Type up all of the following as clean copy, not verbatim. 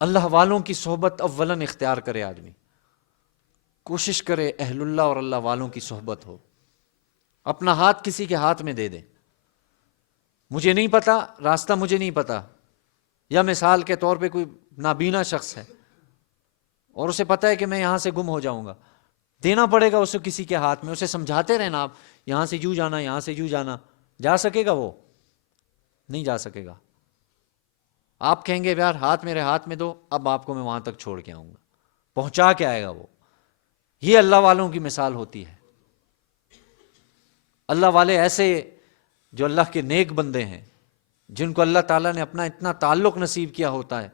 اللہ والوں کی صحبت اولاً اختیار کرے آدمی، کوشش کرے اہل اللہ اور اللہ والوں کی صحبت ہو، اپنا ہاتھ کسی کے ہاتھ میں دے دے. مجھے نہیں پتا راستہ، مجھے نہیں پتا، یا مثال کے طور پہ کوئی نابینا شخص ہے اور اسے پتا ہے کہ میں یہاں سے گم ہو جاؤں گا، دینا پڑے گا اسے کسی کے ہاتھ میں، اسے سمجھاتے رہنا آپ یہاں سے یوں جانا، یہاں سے یوں جانا. جا سکے گا؟ وہ نہیں جا سکے گا. آپ کہیں گے یار ہاتھ میرے ہاتھ میں دو، اب آپ کو میں وہاں تک چھوڑ کے آؤں گا، پہنچا کے آئے گا وہ. یہ اللہ والوں کی مثال ہوتی ہے. اللہ والے ایسے جو اللہ کے نیک بندے ہیں، جن کو اللہ تعالیٰ نے اپنا اتنا تعلق نصیب کیا ہوتا ہے،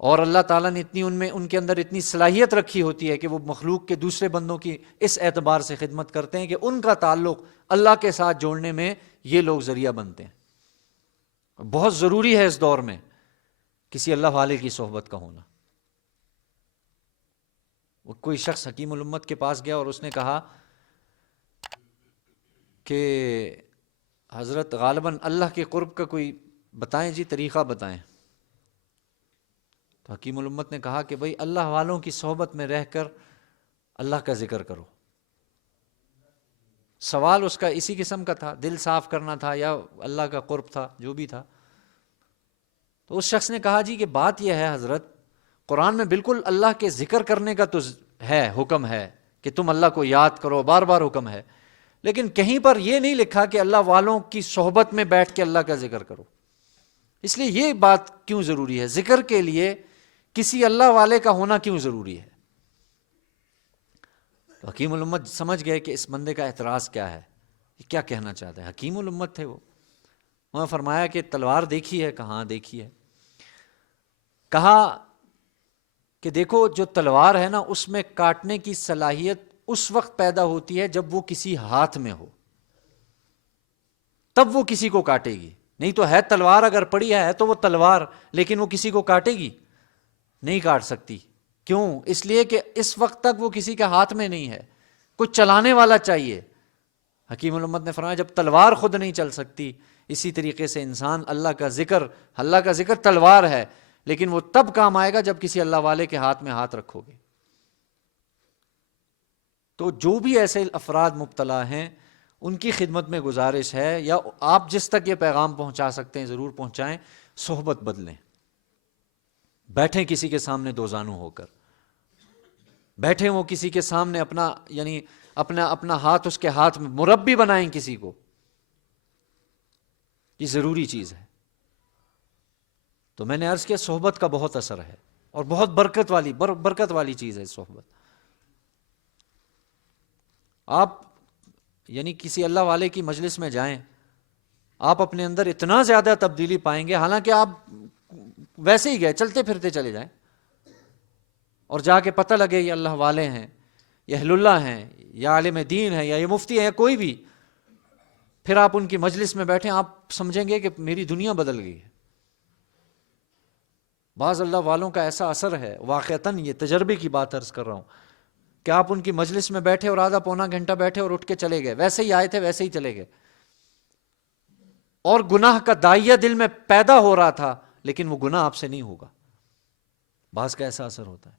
اور اللہ تعالیٰ نے ان کے اندر اتنی صلاحیت رکھی ہوتی ہے کہ وہ مخلوق کے دوسرے بندوں کی اس اعتبار سے خدمت کرتے ہیں کہ ان کا تعلق اللہ کے ساتھ جوڑنے میں یہ لوگ ذریعہ بنتے ہیں. بہت ضروری ہے اس دور میں کسی اللہ والے کی صحبت کا ہونا. وہ کوئی شخص حکیم الامت کے پاس گیا اور اس نے کہا کہ حضرت غالباً اللہ کے قرب کا کوئی بتائیں جی، طریقہ بتائیں. تو حکیم الامت نے کہا کہ بھئی اللہ والوں کی صحبت میں رہ کر اللہ کا ذکر کرو. سوال اس کا اسی قسم کا تھا، دل صاف کرنا تھا یا اللہ کا قرب تھا، جو بھی تھا. تو اس شخص نے کہا جی کہ بات یہ ہے حضرت، قرآن میں بالکل اللہ کے ذکر کرنے کا تو ہے، حکم ہے کہ تم اللہ کو یاد کرو، بار بار حکم ہے، لیکن کہیں پر یہ نہیں لکھا کہ اللہ والوں کی صحبت میں بیٹھ کے اللہ کا ذکر کرو. اس لیے یہ بات کیوں ضروری ہے؟ ذکر کے لیے کسی اللہ والے کا ہونا کیوں ضروری ہے؟ تو حکیم الامت سمجھ گئے کہ اس بندے کا اعتراض کیا ہے، یہ کیا کہنا چاہتا ہے. حکیم الامت تھے وہ. انہوں نے فرمایا کہ تلوار دیکھی ہے؟ کہاں دیکھی ہے. کہا کہ دیکھو جو تلوار ہے نا، اس میں کاٹنے کی صلاحیت اس وقت پیدا ہوتی ہے جب وہ کسی ہاتھ میں ہو، تب وہ کسی کو کاٹے گی. نہیں تو ہے تلوار اگر پڑی ہے تو وہ تلوار، لیکن وہ کسی کو کاٹے گی نہیں، کاٹ سکتی. کیوں؟ اس لیے کہ اس وقت تک وہ کسی کے ہاتھ میں نہیں ہے، کچھ چلانے والا چاہیے. حکیم الامت نے فرمایا جب تلوار خود نہیں چل سکتی، اسی طریقے سے انسان اللہ کا ذکر تلوار ہے، لیکن وہ تب کام آئے گا جب کسی اللہ والے کے ہاتھ میں ہاتھ رکھو گے. تو جو بھی ایسے افراد مبتلا ہیں ان کی خدمت میں گزارش ہے، یا آپ جس تک یہ پیغام پہنچا سکتے ہیں ضرور پہنچائیں. صحبت بدلیں، بیٹھیں کسی کے سامنے دو زانو ہو کر، بیٹھیں وہ کسی کے سامنے اپنا ہاتھ اس کے ہاتھ میں، مربی بنائیں کسی کو. یہ ضروری چیز ہے. تو میں نے عرض کیا صحبت کا بہت اثر ہے اور بہت برکت والی چیز ہے صحبت. آپ کسی اللہ والے کی مجلس میں جائیں، آپ اپنے اندر اتنا زیادہ تبدیلی پائیں گے، حالانکہ آپ ویسے ہی گئے چلتے پھرتے چلے جائیں، اور جا کے پتہ لگے یہ اللہ والے ہیں، یہ اہل اللہ ہیں، یا عالم دین ہے، یا یہ مفتی ہے، کوئی بھی، پھر آپ ان کی مجلس میں بیٹھیں، آپ سمجھیں گے کہ میری دنیا بدل گئی ہے. بعض اللہ والوں کا ایسا اثر ہے، واقعتاً یہ تجربے کی بات عرض کر رہا ہوں، کہ آپ ان کی مجلس میں بیٹھے اور آدھا پونا گھنٹہ بیٹھے اور اٹھ کے چلے گئے، ویسے ہی آئے تھے ویسے ہی چلے گئے، اور گناہ کا داعیہ دل میں پیدا ہو رہا تھا، لیکن وہ گناہ آپ سے نہیں ہوگا. بعض کا ایسا اثر ہوتا ہے.